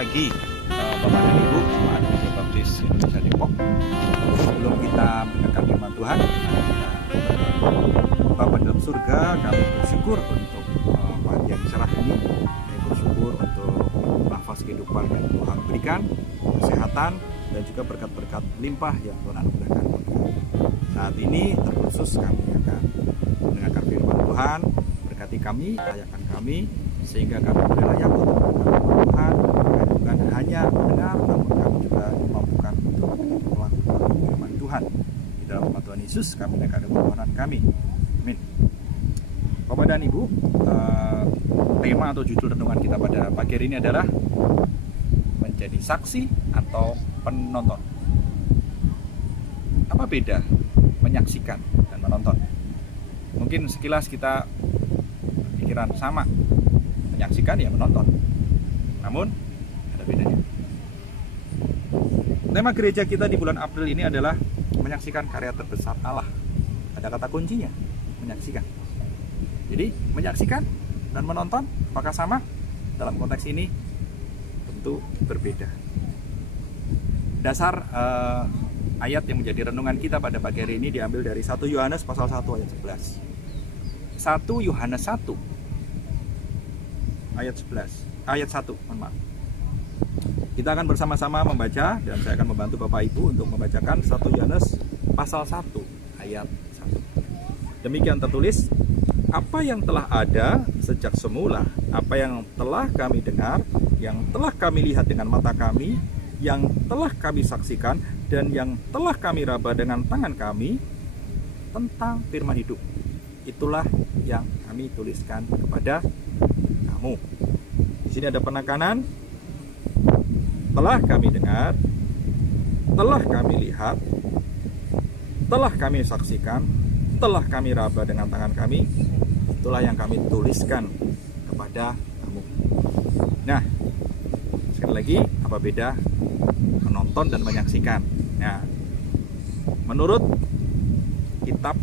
pagi Bapak dan Ibu Jemaat Gereja Baptis Indonesia Depok. Sebelum kita mendengarkan firman Tuhan, Bapa dalam surga, kami bersyukur untuk pagi yang cerah ini. Kami bersyukur untuk nafas kehidupan yang Tuhan berikan, kesehatan, dan juga berkat-berkat limpah yang Tuhan anugerahkan. Saat ini terkhusus kami akan mendengarkan firman Tuhan. Berkati kami, layakan kami, sehingga kami boleh layak untuk mendengarkan Tuhan. Bukan hanya mendengar, namun kami juga dimampukan untuk melakukan firman Tuhan. Di dalam nama Tuhan Yesus kami menaikkan permohonan kami. Amin. Bapak dan Ibu, tema atau judul renungan kita pada pagi hari ini adalah menjadi saksi atau penonton. Apa beda menyaksikan dan menonton? Mungkin sekilas kita berpikiran sama, menyaksikan ya menonton, namun ada bedanya. Tema gereja kita di bulan April ini adalah menyaksikan karya terbesar Allah. Ada kata kuncinya, menyaksikan. Jadi menyaksikan dan menonton apakah sama? Dalam konteks ini tentu berbeda. Dasar ayat yang menjadi renungan kita pada pagi hari ini diambil dari 1 Yohanes pasal 1 ayat 11. 1 Yohanes 1 ayat 11, ayat 1, mohon maaf. Kita akan bersama-sama membaca dan saya akan membantu Bapak Ibu untuk membacakan 1 Yohanes pasal 1 ayat 1. Demikian tertulis, apa yang telah ada sejak semula, apa yang telah kami dengar, yang telah kami lihat dengan mata kami, yang telah kami saksikan, dan yang telah kami raba dengan tangan kami tentang firman hidup. Itulah yang kami tuliskan kepada kamu. Di sini ada penekanan, telah kami dengar, telah kami lihat, telah kami saksikan, telah kami raba dengan tangan kami. Itulah yang kami tuliskan kepada kamu. Nah, sekali lagi, apa beda menonton dan menyaksikan? Nah, menurut kitab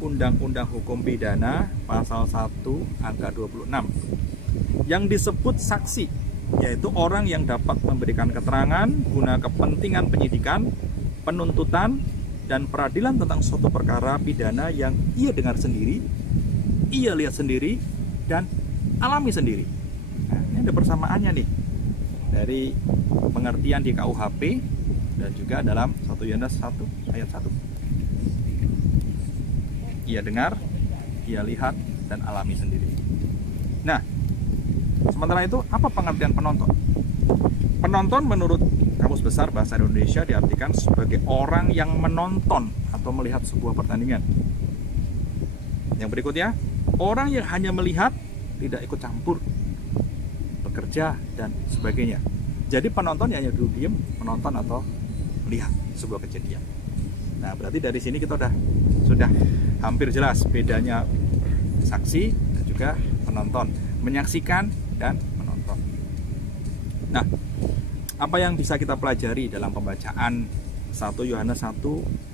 Undang-Undang Hukum Pidana pasal 1 angka 26, yang disebut saksi yaitu orang yang dapat memberikan keterangan guna kepentingan penyidikan, penuntutan, dan peradilan tentang suatu perkara pidana yang ia dengar sendiri, ia lihat sendiri, dan alami sendiri. Nah, ini ada persamaannya nih dari pengertian di KUHP dan juga dalam 1 Yohanes 1 ayat 1. Ia dengar, ia lihat, dan alami sendiri. Nah, sementara itu apa pengertian penonton? Penonton menurut Kamus Besar Bahasa Indonesia diartikan sebagai orang yang menonton atau melihat sebuah pertandingan. Yang berikutnya, orang yang hanya melihat, tidak ikut campur, bekerja, dan sebagainya. Jadi penonton hanya duduk diam, menonton atau melihat sebuah kejadian. Nah, berarti dari sini kita sudah hampir jelas bedanya saksi dan juga penonton, menyaksikan dan menonton. Nah, apa yang bisa kita pelajari dalam pembacaan 1 Yohanes 1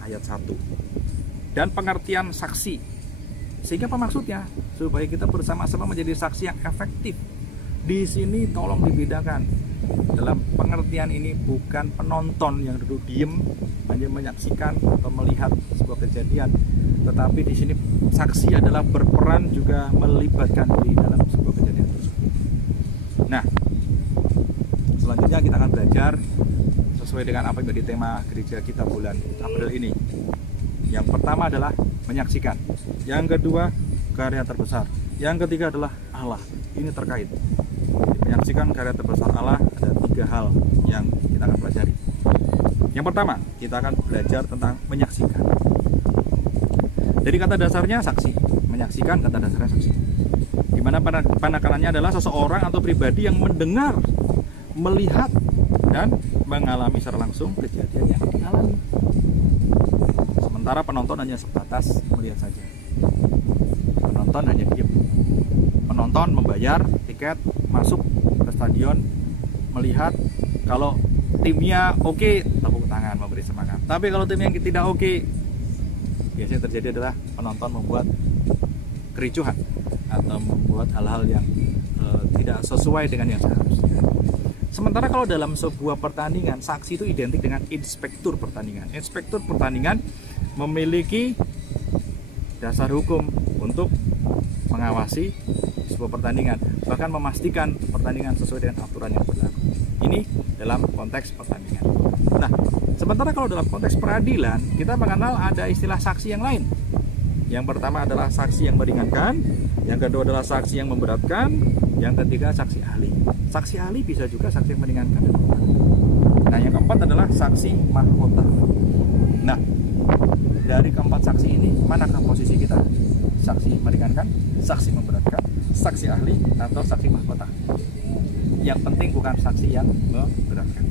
ayat 1 dan pengertian saksi? Sehingga apa maksudnya? Supaya kita bersama-sama menjadi saksi yang efektif. Di sini tolong dibedakan. Dalam pengertian ini bukan penonton yang duduk diem hanya menyaksikan atau melihat sebuah kejadian, tetapi di sini saksi adalah berperan juga melibatkan diri dalam sebuah kejadian tersebut. Nah, selanjutnya kita akan belajar sesuai dengan apa yang menjadi tema gereja kita bulan April ini. Yang pertama adalah menyaksikan, yang kedua karya terbesar, yang ketiga adalah Allah. Ini terkait. Menyaksikan karya terbesar Allah, ada 3 hal yang kita akan pelajari. Yang pertama, kita akan belajar tentang menyaksikan. Dari kata dasarnya saksi, menyaksikan kata dasarnya saksi. Di mana penekanannya adalah seseorang atau pribadi yang mendengar, melihat, dan mengalami secara langsung kejadian yang dialami. Sementara penonton hanya sebatas melihat saja. Penonton hanya diam. Penonton membayar tiket, masuk ke stadion, melihat. Kalau timnya oke, tepuk tangan, memberi semangat. Tapi kalau tim yang tidak oke, biasanya terjadi adalah penonton membuat kericuhan atau membuat hal-hal yang tidak sesuai dengan yang seharusnya. Sementara kalau dalam sebuah pertandingan, saksi itu identik dengan inspektur pertandingan. Inspektur pertandingan memiliki dasar hukum untuk mengawasi sebuah pertandingan, bahkan memastikan pertandingan sesuai dengan aturan yang berlaku. Ini dalam konteks pertandingan. Nah, sementara kalau dalam konteks peradilan, kita mengenal ada istilah saksi yang lain. Yang pertama adalah saksi yang meringankan, yang kedua adalah saksi yang memberatkan, yang ketiga saksi ahli. Saksi ahli bisa juga saksi yang meringankan. Nah, yang keempat adalah saksi mahkota. Nah, dari keempat saksi ini, manakah posisi kita? Saksi meringankan, saksi memberatkan, saksi ahli, atau saksi mahkota? Yang penting bukan saksi yang memberatkan.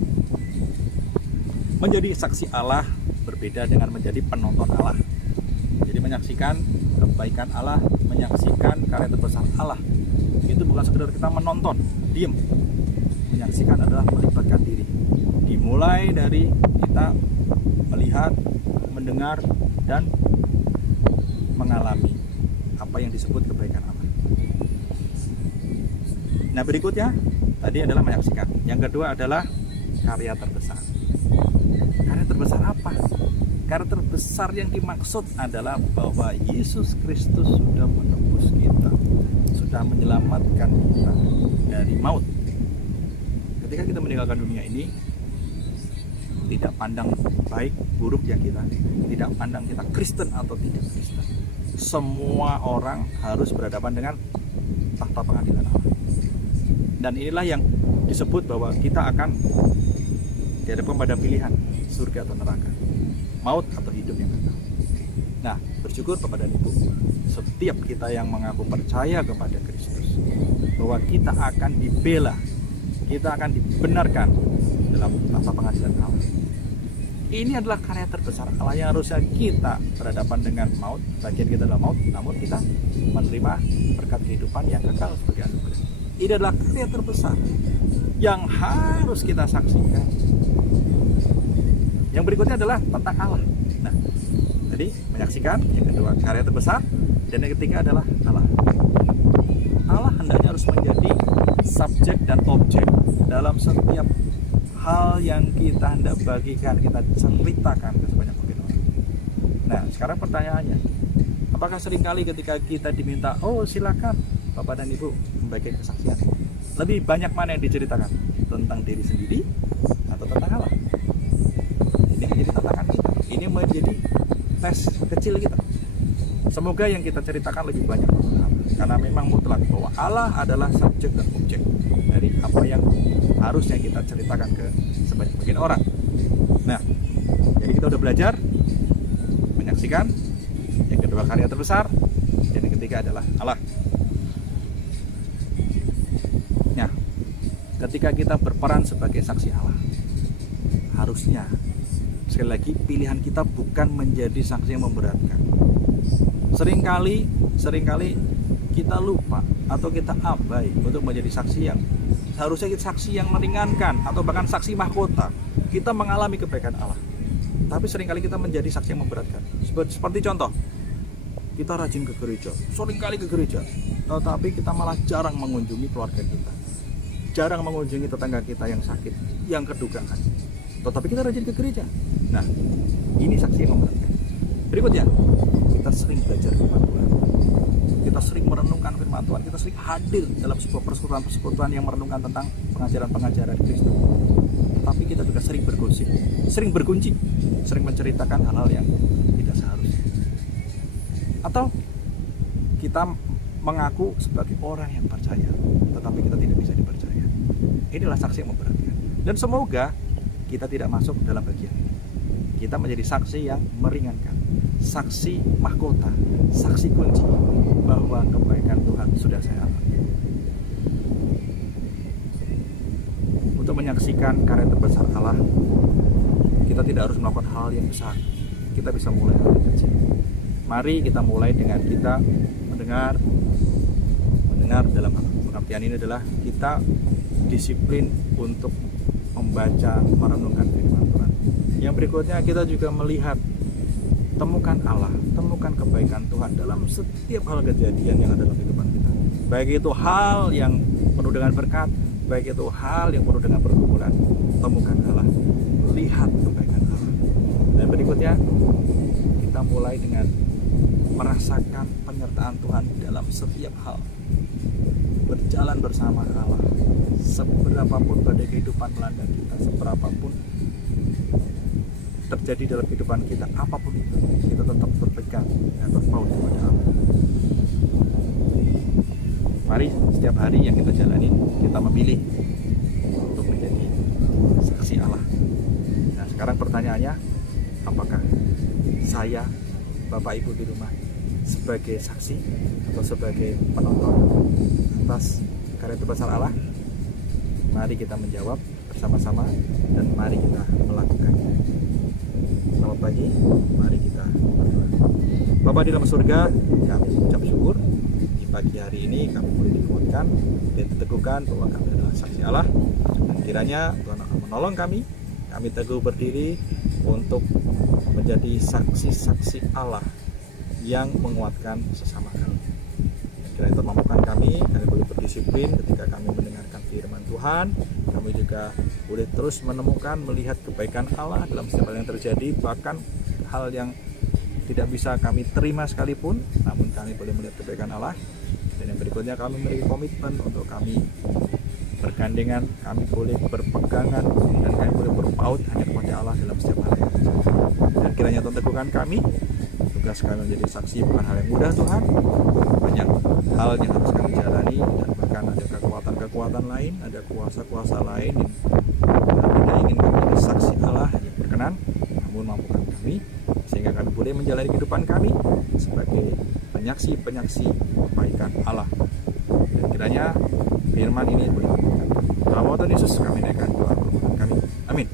Menjadi saksi Allah berbeda dengan menjadi penonton Allah. Jadi menyaksikan kebaikan Allah, menyaksikan karya terbesar Allah, itu bukan sekedar kita menonton, diem. Menyaksikan adalah melibatkan diri. Dimulai dari kita melihat, mendengar, dan mengalami apa yang disebut kebaikan Allah. Nah, berikutnya tadi adalah menyaksikan. Yang kedua adalah karya terbesar. Karya terbesar apa? Karya terbesar yang dimaksud adalah bahwa Yesus Kristus sudah menebus kita, sudah menyelamatkan kita dari maut. Ketika kita meninggalkan dunia ini, tidak pandang baik buruknya kita, tidak pandang kita Kristen atau tidak Kristen. Semua orang harus berhadapan dengan tahta pengadilan Allah. Dan inilah yang disebut bahwa kita akan dihadapkan pada pilihan surga atau neraka, maut atau hidup yang kekal. Nah, bersyukur Bapak dan Ibu, setiap kita yang mengaku percaya kepada Kristus, bahwa kita akan dibela, kita akan dibenarkan dalam tahta pengadilan Allah. Ini adalah karya terbesar Allah yang harusnya kita berhadapan dengan maut. Bagian kita adalah maut, namun kita menerima berkat kehidupan yang kekal sebagai anugerah. Ini adalah karya terbesar yang harus kita saksikan. Yang berikutnya adalah tentang Allah. Nah, jadi menyaksikan, yang kedua karya terbesar, dan yang ketiga adalah Allah. Allah hendaknya harus menjadi subjek dan objek dalam setiap hal yang kita hendak bagikan, kita ceritakan ke sebanyak mungkin orang. Nah, sekarang pertanyaannya, apakah seringkali ketika kita diminta, oh silakan Bapak dan Ibu membagikan kesaksian, lebih banyak mana yang diceritakan? Tentang diri sendiri atau tentang Allah? Ini menjadi tantangan kita, ini menjadi tes kecil kita. Semoga yang kita ceritakan lebih banyak tentang Allah, karena memang mutlak bahwa Allah adalah subjek dan objek dari apa yang harusnya kita ceritakan ke sebanyak mungkin orang. Nah, jadi kita udah belajar menyaksikan, yang kedua karya terbesar, dan yang ketiga adalah Allah. Nah, ketika kita berperan sebagai saksi Allah, harusnya sekali lagi pilihan kita bukan menjadi saksi yang memberatkan. Seringkali kita lupa atau kita abai untuk menjadi saksi yang harusnya kita saksi yang meringankan atau bahkan saksi mahkota. Kita mengalami kebaikan Allah, tapi seringkali kita menjadi saksi yang memberatkan. Seperti contoh, kita rajin ke gereja, seringkali ke gereja, tetapi kita malah jarang mengunjungi keluarga kita, jarang mengunjungi tetangga kita yang sakit, yang kedukaan, tetapi kita rajin ke gereja. Nah, ini saksi yang memberatkan. Berikutnya, kita sering belajar firman Tuhan, kita sering merenungkan firman Tuhan, kita sering hadir dalam sebuah persekutuan yang merenungkan tentang pengajaran-pengajaran Kristus. Tapi kita juga sering bergosip, sering berkunci, sering menceritakan hal-hal yang tidak seharusnya. Atau kita mengaku sebagai orang yang percaya, tetapi kita tidak bisa dipercaya. Inilah saksi yang memberatkan. Dan semoga kita tidak masuk dalam bagian ini. Kita menjadi saksi yang meringankan, saksi mahkota, saksi kunci bahwa kebaikan Tuhan sudah saya alami. Untuk menyaksikan karya terbesar Allah, kita tidak harus melakukan hal yang besar. Kita bisa mulai hal yang kecil. Mari kita mulai dengan kita mendengar dalam pengertian ini adalah kita disiplin untuk membaca, merenungkan firman Tuhan. Yang berikutnya kita juga melihat, temukan Allah, temukan kebaikan Tuhan dalam setiap hal kejadian yang ada dalam kehidupan kita. Baik itu hal yang penuh dengan berkat baik itu hal yang penuh dengan pergumulan, temukan Allah, lihat kebaikan Allah. Dan berikutnya, kita mulai dengan merasakan penyertaan Tuhan dalam setiap hal, berjalan bersama Allah. Seberapapun badai kehidupan melanda kita, seberapapun terjadi dalam kehidupan kita, apapun itu, kita tetap berpegang dan berpaut kepada Allah. Mari setiap hari yang kita jalani, kita memilih untuk menjadi saksi Allah. Nah, sekarang pertanyaannya, apakah saya, Bapak Ibu di rumah, sebagai saksi atau sebagai penonton atas karya besar Allah? Mari kita menjawab bersama-sama dan mari kita melakukannya. Selamat pagi, mari kita berdoa. Bapa di dalam surga, kami ucap syukur di pagi hari ini kami boleh dikuatkan dan diteguhkan bahwa kami adalah saksi Allah. Dan kiranya Tuhan akan menolong kami teguh berdiri untuk menjadi saksi-saksi Allah yang menguatkan sesama kami. Kiranya Tuhan mampukan kami boleh berdisiplin ketika kami mendengarkan firman Tuhan. Kami juga boleh terus menemukan, melihat kebaikan Allah dalam setiap hal yang terjadi, bahkan hal yang tidak bisa kami terima sekalipun, namun kami boleh melihat kebaikan Allah. Dan yang berikutnya, kami memiliki komitmen untuk kami bergandengan, kami boleh berpegangan, dan kami boleh berpaut hanya kepada Allah dalam setiap hal yang terjadi. Dan kiranya Tuhan teguhkan kami, tugas kami menjadi saksi bukan hal yang mudah Tuhan, banyak hal yang harus kami jalani, dan bahkan ada kekuatan-kekuatan lain, ada kuasa-kuasa lain yang tidak ingin kami menjadi saksi Allah yang berkenan, namun mampukan kami sehingga kami boleh menjalani kehidupan kami sebagai penyaksi-penyaksi kebaikan Allah. Dan kiranya firman ini boleh memberkati. Dalam nama Tuhan Yesus kami naikkan doa permohonan kami. Amin.